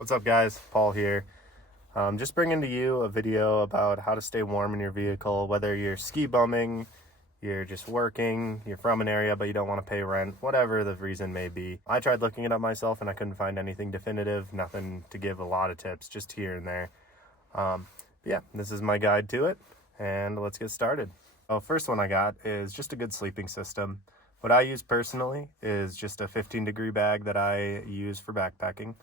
What's up, guys? Paul here. Just bringing to you a video about how to stay warm in your vehicle, whether you're ski bumming, you're just working, you're from an area but you don't want to pay rent, whatever the reason may be. I tried looking it up myself and I couldn't find anything definitive, nothing to give a lot of tips, just here and there. Yeah, this is my guide to it, and let's get started. Well, first one I got is just a good sleeping system. What I use personally is just a 15-degree bag that I use for backpacking,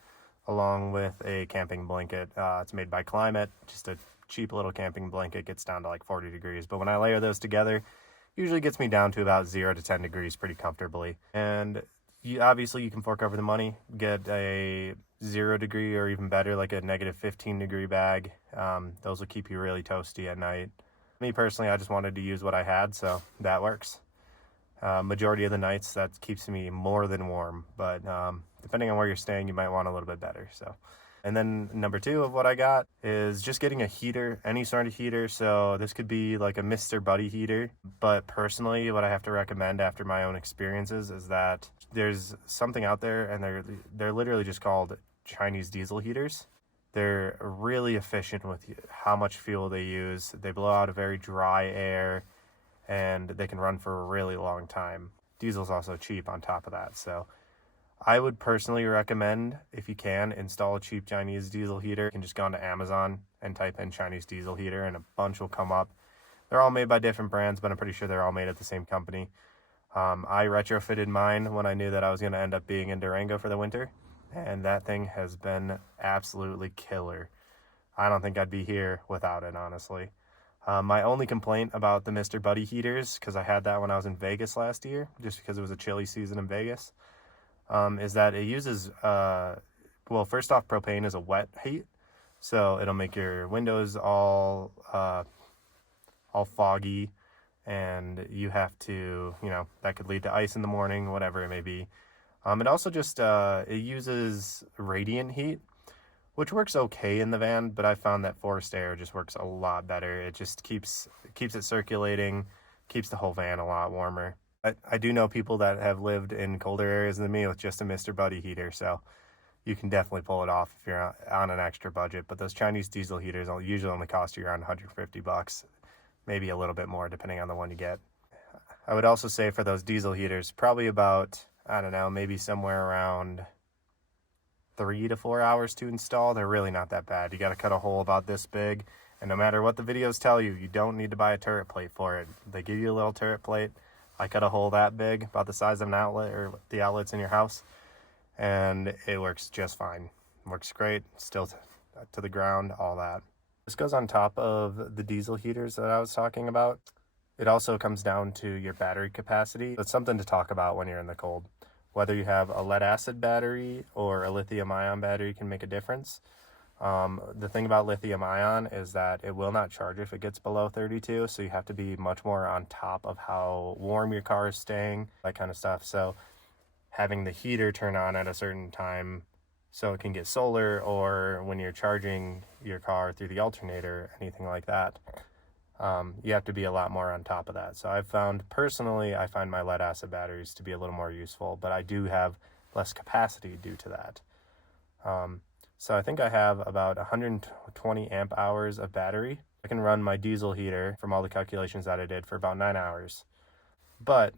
along with a camping blanket. It's made by Climate, just a cheap little camping blanket, gets down to like 40 degrees. But when I layer those together, usually gets me down to about 0 to 10 degrees pretty comfortably. And obviously you can fork over the money, get a 0 degree or even better, like a negative 15-degree bag. Those will keep you really toasty at night. Me personally, I just wanted to use what I had, so that works. Majority of the nights that keeps me more than warm, but depending on where you're staying, you might want a little bit better. So, and then number two of what I got is just getting a heater, any sort of heater. So this could be like a Mr. Buddy heater, but personally what I have to recommend after my own experiences is that there's something out there, and they're literally just called Chinese diesel heaters. They're really efficient with how much fuel they use. They blow out a very dry air, and they can run for a really long time. Diesel's also cheap on top of that. So I would personally recommend, if you can, install a cheap Chinese diesel heater. You can just go onto Amazon and type in Chinese diesel heater and a bunch will come up. They're all made by different brands, but I'm pretty sure they're all made at the same company. I retrofitted mine when I knew that I was going to end up being in Durango for the winter, and that thing has been absolutely killer. I don't think I'd be here without it, honestly. My only complaint about the Mr. Buddy heaters, because I had that when I was in Vegas last year, just because it was a chilly season in Vegas, is that it uses, well, first off, propane is a wet heat, so it'll make your windows all foggy, and you have to, that could lead to ice in the morning, whatever it may be. It also just, it uses radiant heat, which works okay in the van, but I found that forced air just works a lot better. It just keeps it circulating, keeps the whole van a lot warmer. I do know people that have lived in colder areas than me with just a Mr. Buddy heater, so you can definitely pull it off if you're on an extra budget. But those Chinese diesel heaters usually only cost you around $150, maybe a little bit more depending on the one you get. I would also say for those diesel heaters, probably about, I don't know, maybe somewhere around 3 to 4 hours to install. They're really not that bad. You got to cut a hole about this big, and no matter what the videos tell you, you don't need to buy a turret plate for it. They give you a little turret plate. I cut a hole that big, about the size of an outlet or the outlets in your house, and it works just fine. Works great, still to the ground, all that. This goes on top of the diesel heaters that I was talking about. It also comes down to your battery capacity. It's something to talk about when you're in the cold. Whether you have a lead acid battery or a lithium ion battery can make a difference. The thing about lithium ion is that it will not charge if it gets below 32, so you have to be much more on top of how warm your car is staying, that kind of stuff. So having the heater turn on at a certain time so it can get solar, or when you're charging your car through the alternator, anything like that, you have to be a lot more on top of that. So I've found, personally, I find my lead acid batteries to be a little more useful, but I do have less capacity due to that. So I think I have about 120 amp hours of battery. I can run my diesel heater, from all the calculations that I did, for about 9 hours. But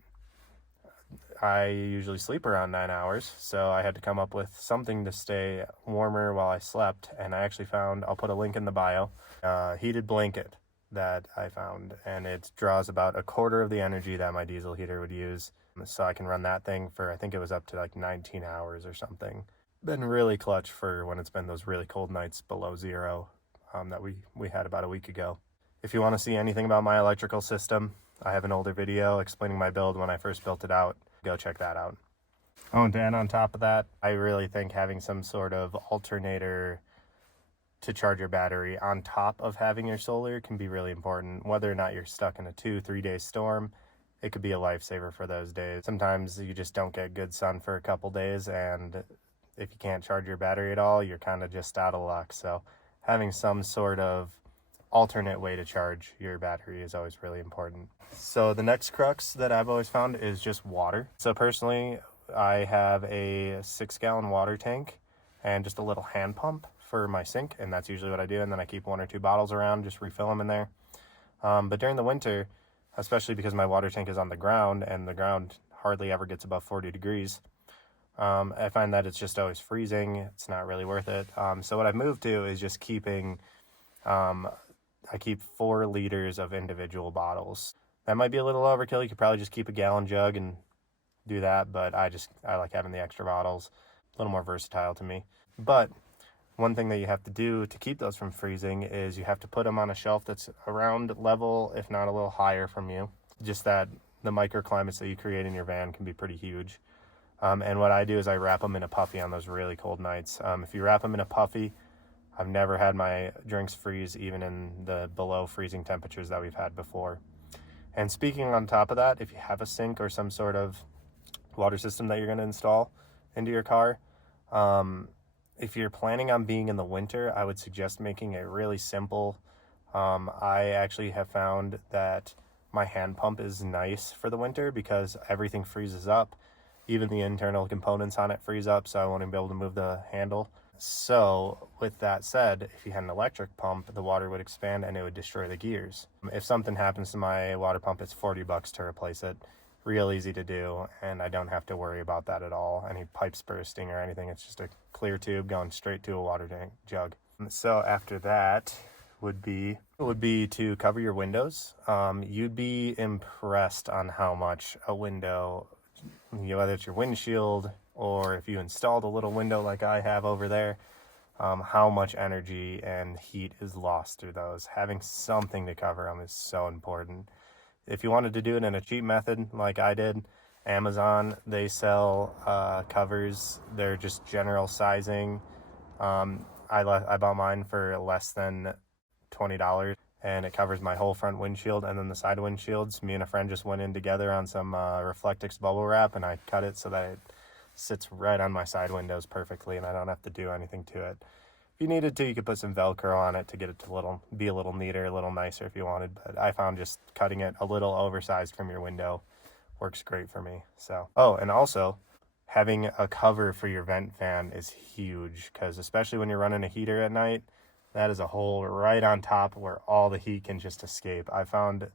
I usually sleep around 9 hours, so I had to come up with something to stay warmer while I slept, and I actually found, I'll put a link in the bio, a heated blanket that I found, and it draws about a quarter of the energy that my diesel heater would use. So I can run that thing for, I think it was up to like 19 hours or something. Been really clutch for when it's been those really cold nights below 0 that we had about a week ago. If you want to see anything about my electrical system, I have an older video explaining my build when I first built it out. Go check that out. Oh, and on top of that, I really think having some sort of alternator to charge your battery on top of having your solar can be really important. Whether or not you're stuck in a 2-3 day storm, it could be a lifesaver for those days. Sometimes you just don't get good sun for a couple days, and if you can't charge your battery at all, you're kind of just out of luck. So having some sort of alternate way to charge your battery is always really important. So the next crux that I've always found is just water. So personally, I have a 6-gallon water tank and just a little hand pump for my sink, and that's usually what I do. And then I keep 1 or 2 bottles around, just refill them in there. But during the winter, especially because my water tank is on the ground and the ground hardly ever gets above 40 degrees, I find that it's just always freezing. It's not really worth it. So what I've moved to is just keeping, I keep 4 liters of individual bottles. That might be a little overkill. You could probably just keep a gallon jug and do that, but I like having the extra bottles. A little more versatile to me. But one thing that you have to do to keep those from freezing is you have to put them on a shelf that's around level, if not a little higher from you. Just that the microclimates that you create in your van can be pretty huge. And what I do is I wrap them in a puffy on those really cold nights. If you wrap them in a puffy, I've never had my drinks freeze even in the below freezing temperatures that we've had before. And speaking on top of that, if you have a sink or some sort of water system that you're going to install into your car, if you're planning on being in the winter, I would suggest making it really simple. I actually have found that my hand pump is nice for the winter because everything freezes up. Even the internal components on it freeze up, so I won't even be able to move the handle. So with that said, if you had an electric pump, the water would expand and it would destroy the gears. If something happens to my water pump, it's $40 to replace it. Real easy to do, and I don't have to worry about that at all. Any pipes bursting or anything. It's just a clear tube going straight to a water tank jug. So after that would be to cover your windows. You'd be impressed on how much a window, whether it's your windshield or if you installed a little window like I have over there, how much energy and heat is lost through those. Having something to cover them is so important. If you wanted to do it in a cheap method like I did, Amazon, they sell covers. They're just general sizing. I bought mine for less than $20, and it covers my whole front windshield and then the side windshields. Me and a friend just went in together on some Reflectix bubble wrap, and I cut it so that it sits right on my side windows perfectly, and I don't have to do anything to it. If you needed to, you could put some Velcro on it to get it to be a little neater, a little nicer if you wanted. But I found just cutting it a little oversized from your window works great for me. So, oh, and also having a cover for your vent fan is huge, because especially when you're running a heater at night, that is a hole right on top where all the heat can just escape. I found,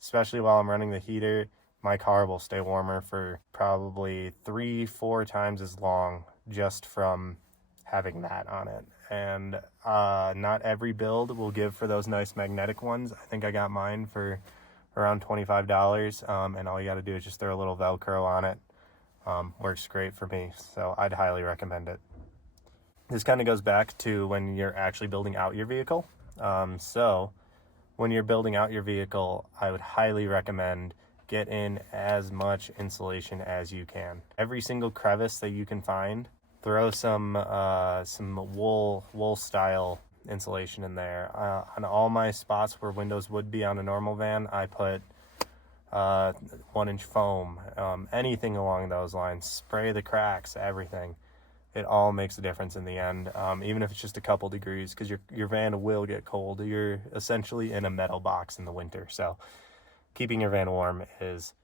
especially while I'm running the heater, my car will stay warmer for probably 3-4 times as long just from having that on it. And not every build will give for those nice magnetic ones. I think I got mine for around $25, and all you got to do is just throw a little Velcro on it. Works great for me, so I'd highly recommend it. This kind of goes back to when you're actually building out your vehicle. So when you're building out your vehicle, I would highly recommend get in as much insulation as you can. Every single crevice that you can find, throw some wool style insulation in there. On all my spots where windows would be on a normal van, I put 1-inch foam, anything along those lines. Spray the cracks, everything. It all makes a difference in the end, even if it's just a couple degrees, because your van will get cold. You're essentially in a metal box in the winter, so keeping your van warm is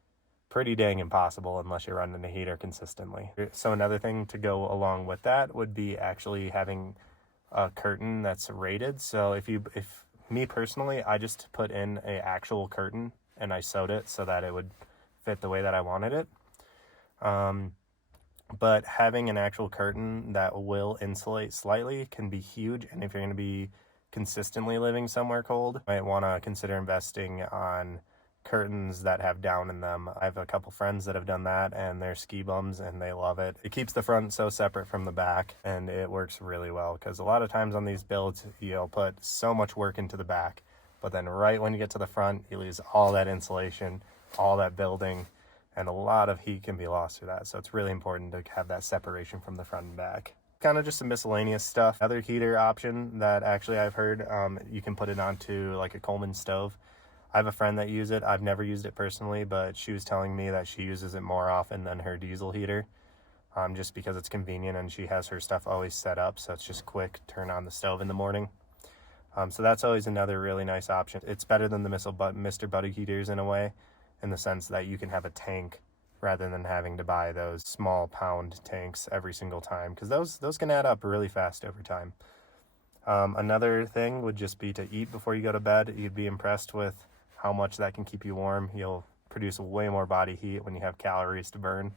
pretty dang impossible unless you're running a heater consistently. So another thing to go along with that would be actually having a curtain that's rated. So if me personally, I just put in a actual curtain and I sewed it so that it would fit the way that I wanted it. But having an actual curtain that will insulate slightly can be huge. And if you're going to be consistently living somewhere cold, you might want to consider investing on curtains that have down in them. I have a couple friends that have done that, and they're ski bums and they love it. It keeps the front so separate from the back, and it works really well, because a lot of times on these builds, you'll put so much work into the back, but then right when you get to the front, you lose all that insulation, all that building, and a lot of heat can be lost through that. So it's really important to have that separation from the front and back. Kind of just some miscellaneous stuff. Another heater option that actually I've heard, you can put it onto like a Coleman stove. I have a friend that uses it. I've never used it personally, but she was telling me that she uses it more often than her diesel heater, just because it's convenient and she has her stuff always set up, so it's just quick, turn on the stove in the morning. So that's always another really nice option. It's better than the Mr. Buddy heaters in a way, in the sense that you can have a tank rather than having to buy those small pound tanks every single time, because those can add up really fast over time. Another thing would just be to eat before you go to bed. You'd be impressed with how much that can keep you warm. You'll produce way more body heat when you have calories to burn.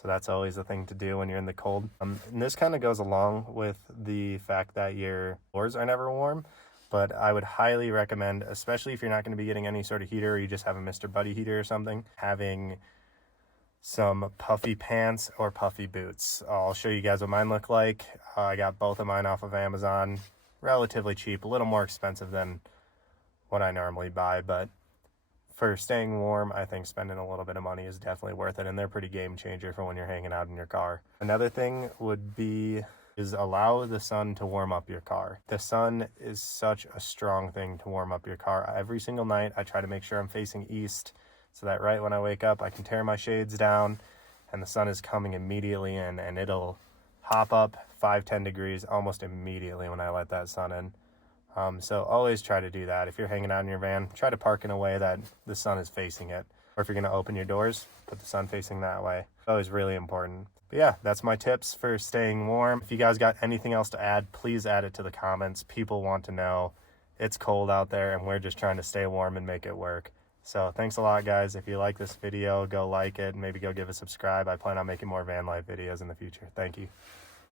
So that's always a thing to do when you're in the cold. And this kind of goes along with the fact that your floors are never warm. But I would highly recommend, especially if you're not going to be getting any sort of heater, or you just have a Mr. Buddy heater or something, having some puffy pants or puffy boots. I'll show you guys what mine look like. I got both of mine off of Amazon. Relatively cheap, a little more expensive than what I normally buy, but for staying warm, I think spending a little bit of money is definitely worth it, and they're pretty game changer for when you're hanging out in your car. Another thing would be is allow the sun to warm up your car. The sun is such a strong thing to warm up your car. Every single night, I try to make sure I'm facing east so that right when I wake up, I can tear my shades down and the sun is coming immediately in, and it'll hop up 5-10 degrees almost immediately when I let that sun in. So always try to do that. If you're hanging out in your van, try to park in a way that the sun is facing it. Or if you're going to open your doors, put the sun facing that way. Always really important. But yeah, that's my tips for staying warm. If you guys got anything else to add, please add it to the comments. People want to know. It's cold out there and we're just trying to stay warm and make it work. So thanks a lot, guys. If you like this video, go like it and maybe go give a subscribe. I plan on making more van life videos in the future. Thank you.